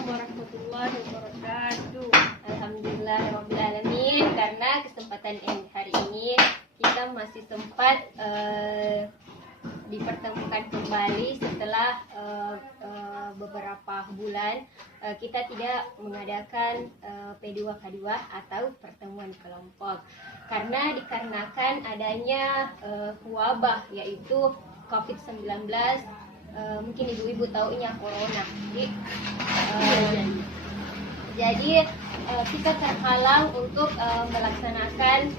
Waalaikumsalam warahmatullahi wabarakatuh. Alhamdulillahirrabbilalamin. Karena kesempatan hari ini kita masih sempat dipertemukan kembali setelah beberapa bulan kita tidak mengadakan P2K2 atau pertemuan kelompok karena dikarenakan adanya wabah yaitu COVID-19. Mungkin ibu-ibu taunya corona. Jadi kita terhalang untuk melaksanakan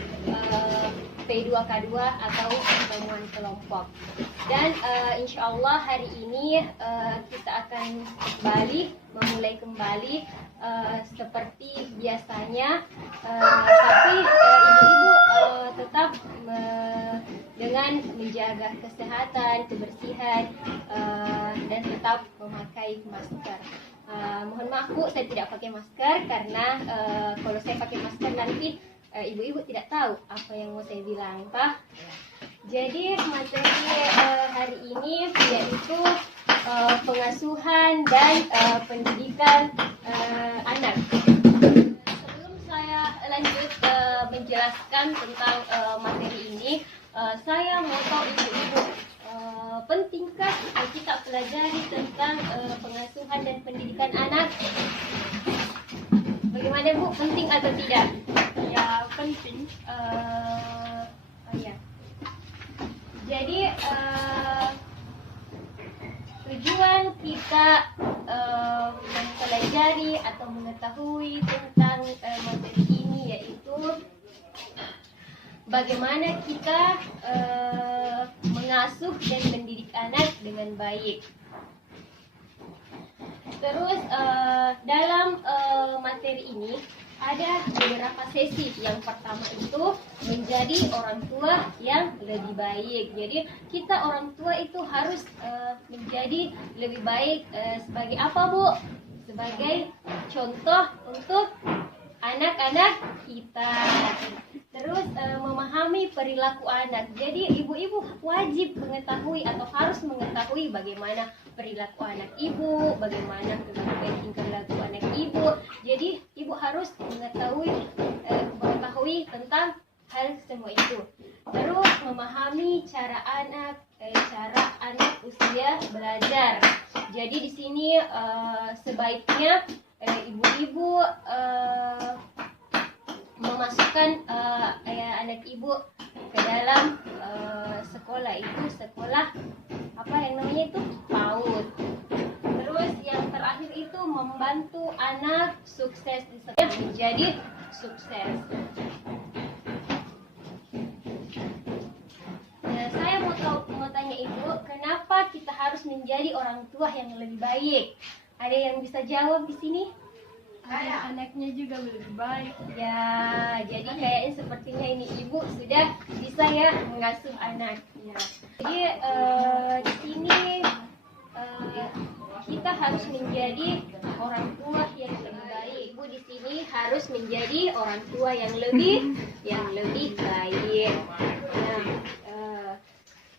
P2K2 atau pertemuan kelompok. Dan insya Allah hari ini kita akan memulai kembali seperti biasanya. Tapi ibu-ibu tetap dengan menjaga kesehatan, kebersihan, dan tetap memakai masker. Mohon maaf Bu, saya tidak pakai masker karena kalau saya pakai masker nanti ibu-ibu tidak tahu apa yang mau saya bilang, Pak. Jadi materi hari ini yaitu pengasuhan dan pendidikan anak. Sebelum saya lanjut menjelaskan tentang materi ini, saya mau tahu ibu-ibu, pentingkah kita pelajari tentang pengasuhan dan pendidikan anak? Bagaimana Bu, penting atau tidak? Ya, penting. Ya. Jadi tujuan kita mempelajari atau mengetahui tentang materi ini yaitu bagaimana kita mengasuh dan mendidik anak dengan baik. Terus dalam materi ini ada beberapa sesi. Yang pertama itu menjadi orang tua yang lebih baik. Jadi kita orang tua itu harus menjadi lebih baik sebagai apa Bu? Sebagai contoh untuk anak-anak kita. Terus memahami perilaku anak. Jadi ibu-ibu wajib mengetahui atau harus mengetahui bagaimana perilaku anak ibu, bagaimana tingkah laku anak ibu. Jadi ibu harus mengetahui tentang hal semua itu. Terus memahami cara anak usia belajar. Jadi di sini sebaiknya ibu-ibu memasukkan anak ibu ke dalam sekolah apa yang namanya itu PAUD. Terus yang terakhir itu membantu anak sukses di sekolah menjadi sukses. Nah, saya mau tanya ibu, kenapa kita harus menjadi orang tua yang lebih baik? Ada yang bisa jawab di sini? Anaknya juga lebih baik. Ya, jadi kayaknya sepertinya ini ibu sudah bisa ya mengasuh anak. Ya. Jadi di sini kita harus menjadi orang tua yang lebih baik. Ibu di sini harus menjadi orang tua yang lebih baik. Nah,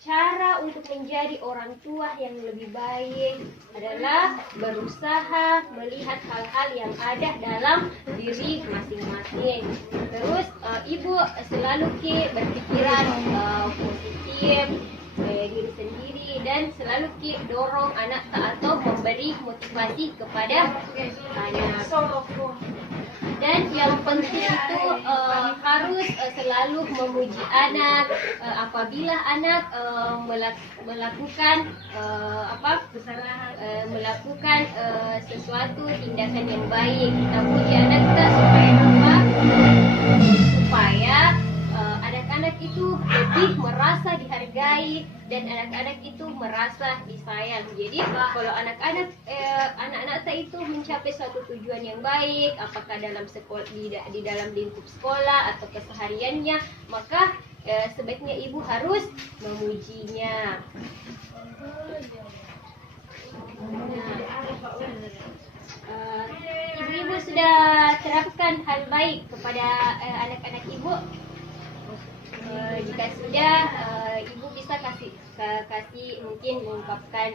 cara untuk menjadi orang tua yang lebih baik adalah berusaha melihat hal-hal yang ada dalam diri masing-masing. Terus ibu selalu berpikiran positif diri sendiri dan selalu dorong anak atau memberi motivasi kepada anak. Dan yang penting itu harus selalu memuji anak apabila anak melakukan sesuatu tindakan yang baik. Kita puji anak kita supaya apa? Supaya anak-anak itu lebih merasa dihargai dan anak-anak itu merasa disayang. Jadi kalau anak-anak saya itu mencapai suatu tujuan yang baik, apakah dalam sekolah di dalam lingkup sekolah atau kesehariannya, maka sebaiknya ibu harus memujinya. Ibu-ibu sudah terapkan hal baik kepada anak-anak ibu. Jika sudah, ibu bisa kasih kasih mungkin mengungkapkan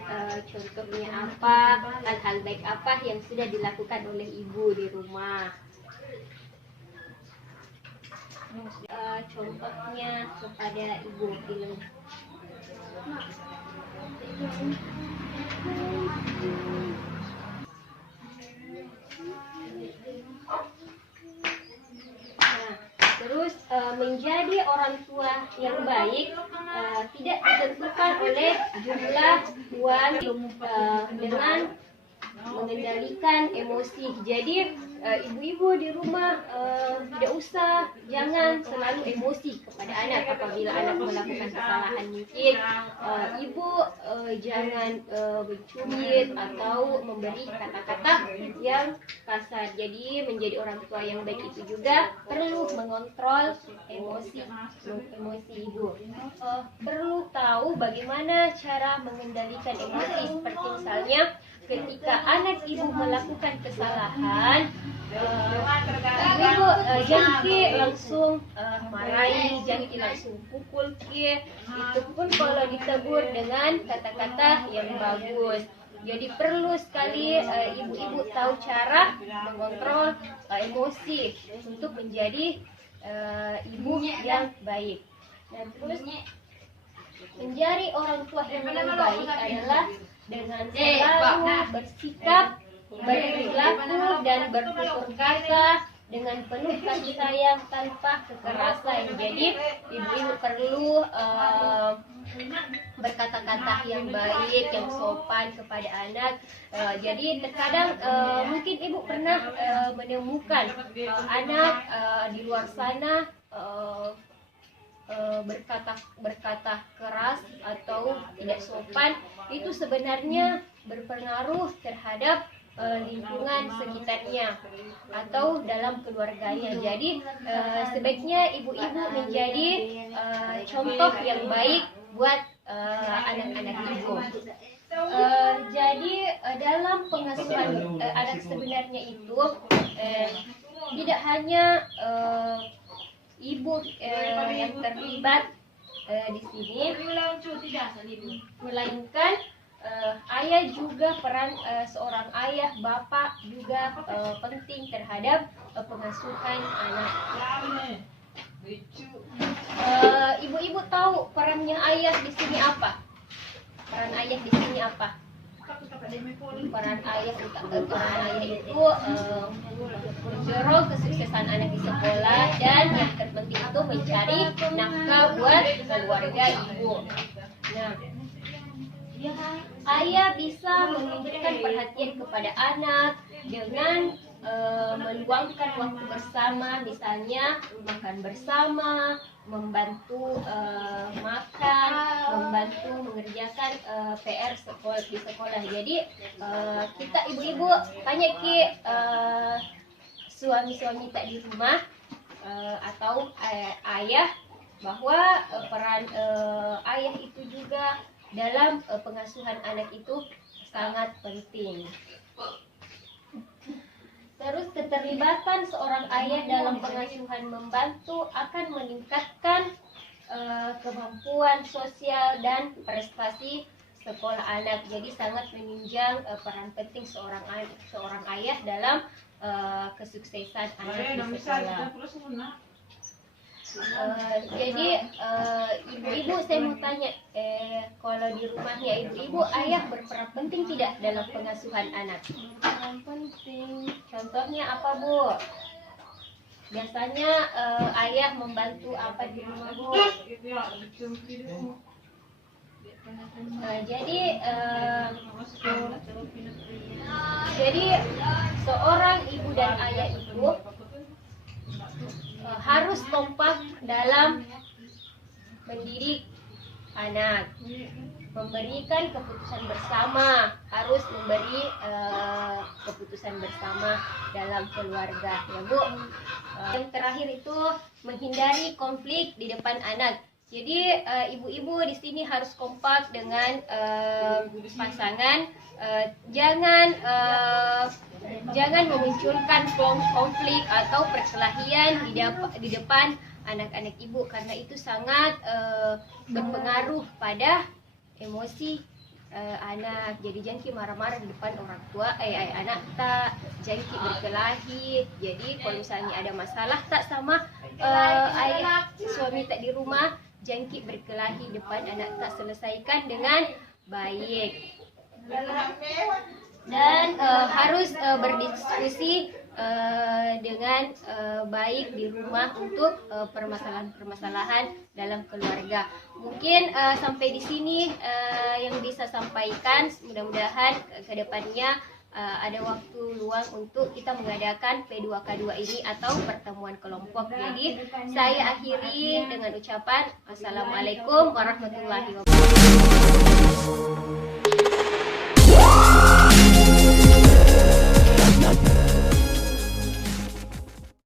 contohnya apa, hal-hal baik apa yang sudah dilakukan oleh ibu di rumah. Contohnya kepada ibu film. Terus menjadi orang tua yang baik tidak ditentukan oleh jumlah uang dengan mengendalikan emosi. Jadi ibu-ibu di rumah tidak usah, jangan selalu emosi kepada anak apabila anak melakukan kesalahan. Mungkin ibu jangan mencubit atau memberi kata-kata yang kasar. Jadi menjadi orang tua yang baik itu juga perlu mengontrol emosi ibu. Perlu tahu bagaimana cara mengendalikan emosi, seperti misalnya ketika anak ibu melakukan kesalahan, ibu jangan langsung marahi, jangan langsung pukul ke. Itu pun kalau ditegur dengan kata-kata yang bagus. Jadi perlu sekali ibu-ibu tahu cara mengontrol emosi untuk menjadi ibu yang baik. Dan terus menjadi orang tua yang baik adalah dengan selalu bersikap, berperilaku dan bertutur kata dengan penuh kasih sayang tanpa kekerasan. Jadi ibu-ibu perlu berkata-kata yang baik, yang sopan kepada anak. Jadi terkadang mungkin ibu pernah menemukan anak di luar sana berkata keras atau tidak sopan. Itu sebenarnya berpengaruh terhadap lingkungan sekitarnya atau dalam keluarganya. Jadi sebaiknya ibu-ibu menjadi contoh yang baik buat anak-anak ibu. Jadi dalam pengasuhan anak sebenarnya itu tidak hanya ibu yang terlibat di sini, melainkan ayah juga, peran seorang ayah, bapak juga penting terhadap pengasuhan anak. Ibu-ibu tahu perannya ayah di sini apa? Peran ayah di sini apa? Peran ayah itu mendorong kesuksesan anak di sekolah, dan yang terpenting itu mencari nafkah buat keluarga ibu. Nah, ayah bisa menunjukkan perhatian kepada anak dengan meluangkan waktu bersama, misalnya makan bersama, membantu makan, membantu mengerjakan PR di sekolah. Jadi kita ibu-ibu banyak suami-suami tak di rumah atau ayah, bahwa peran ayah itu juga dalam pengasuhan anak itu sangat penting. Terus keterlibatan seorang ayah dalam pengasuhan membantu akan meningkatkan kemampuan sosial dan prestasi sekolah anak. Jadi sangat menunjang peran penting seorang ayah dalam kesuksesan anak di sekolah. Jadi ibu-ibu, saya mau tanya, kalau di rumahnya ibu-ibu, ayah berperan penting tidak dalam pengasuhan anak? Penting. Contohnya apa, Bu? Biasanya ayah membantu apa di rumah, Bu? Jadi seorang ibu dan ayah itu harus kompak dalam mendidik anak, memberikan keputusan bersama, harus memberi keputusan bersama dalam keluarga, ya Bu. Yang terakhir itu menghindari konflik di depan anak. Jadi ibu-ibu di sini harus kompak dengan pasangan, jangan memunculkan konflik atau perkelahian di depan anak-anak ibu, karena itu sangat berpengaruh pada emosi anak. Jadi jangan marah-marah di depan orang tua, anak tak jangan berkelahi. Jadi kalau misalnya ada masalah tak sama ayah suami tak di rumah, jangan berkelahi depan anak tak, selesaikan dengan baik. Dan harus berdiskusi dengan baik di rumah untuk permasalahan-permasalahan dalam keluarga. Mungkin sampai di sini yang bisa sampaikan. Mudah-mudahan ke depannya ada waktu luang untuk kita mengadakan P2K2 ini atau pertemuan kelompok. Jadi saya akhiri dengan ucapan Assalamualaikum warahmatullahi wabarakatuh.